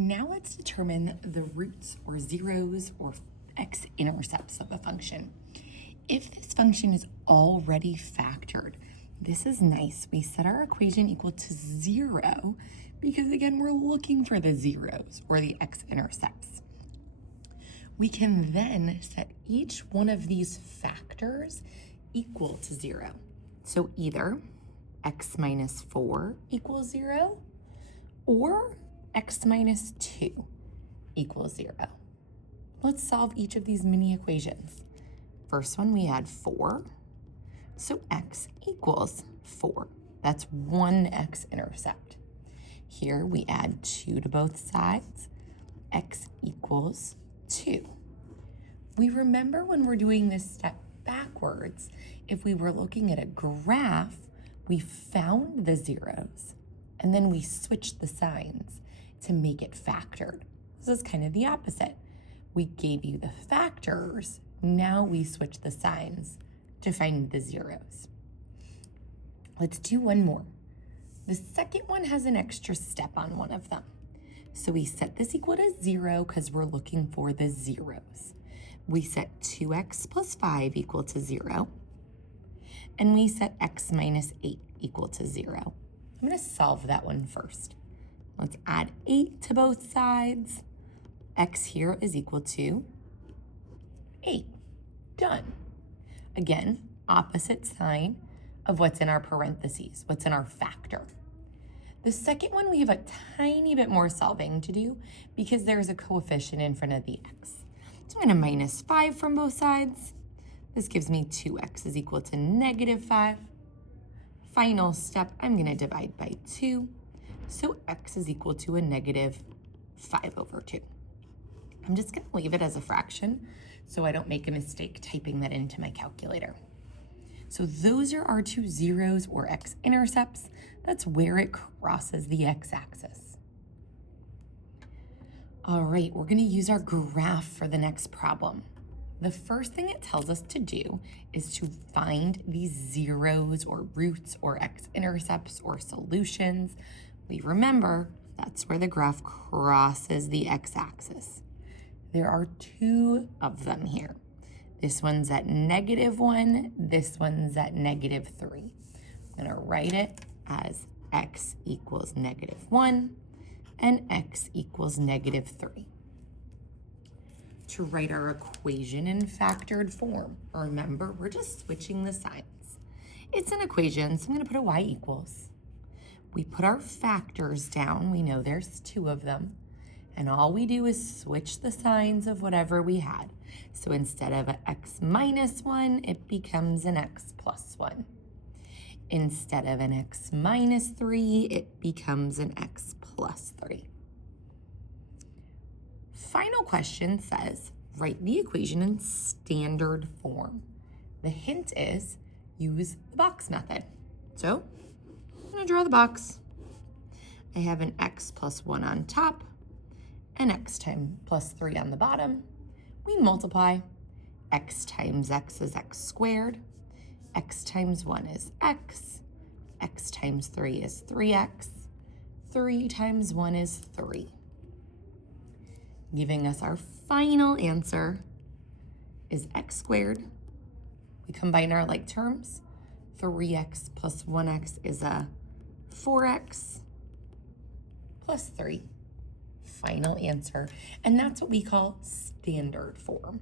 Now let's determine the roots or zeros or x-intercepts of a function. If this function is already factored, this is nice. We set our equation equal to 0 because, again, we're looking for the zeros or the x-intercepts. We can then set each one of these factors equal to 0. So either x minus 4 equals 0 or x minus 2 equals 0. Let's solve each of these mini equations. First one, we add 4. So x equals 4. That's one x-intercept. Here we add 2 to both sides. X equals 2. We remember when we're doing this step backwards, if we were looking at a graph, we found the zeros and then we switched the signs to make it factored. This is kind of the opposite. We gave you the factors, now we switch the signs to find the zeros. Let's do one more. The second one has an extra step on one of them. So we set this equal to 0 because we're looking for the zeros. We set 2x plus 5 equal to 0. And we set x minus 8 equal to 0. I'm going to solve that one first. Let's add 8 to both sides. X here is equal to 8. Done. Again, opposite sign of what's in our parentheses, what's in our factor. The second one, we have a tiny bit more solving to do because there's a coefficient in front of the x. So I'm going to minus 5 from both sides. This gives me 2x is equal to negative 5. Final step, I'm going to divide by 2. So x is equal to a negative 5 over 2. I'm just going to leave it as a fraction so I don't make a mistake typing that into my calculator. So those are our two zeros or x-intercepts. That's where it crosses the x-axis. All right, we're going to use our graph for the next problem. The first thing it tells us to do is to find these zeros or roots or x-intercepts or solutions. We remember that's where the graph crosses the x-axis. There are 2 of them here. This one's at -1, this one's at -3. I'm going to write it as x equals -1 and x equals -3. To write our equation in factored form, remember, we're just switching the signs. It's an equation, so I'm going to put a y equals. We put our factors down. We know there's 2 of them. And all we do is switch the signs of whatever we had. So instead of an x minus 1, it becomes an x plus 1. Instead of an x minus 3, it becomes an x plus 3. Final question says, write the equation in standard form. The hint is, use the box method. So, I'm going to draw the box. I have an x plus 1 on top, and x times plus 3 on the bottom. We multiply. X times x is x squared. X times 1 is x. X times 3 is 3x. 3 times 1 is 3. Giving us our final answer is x squared. We combine our like terms. 3x plus 1x is a 4x plus 3. Final answer. And that's what we call standard form.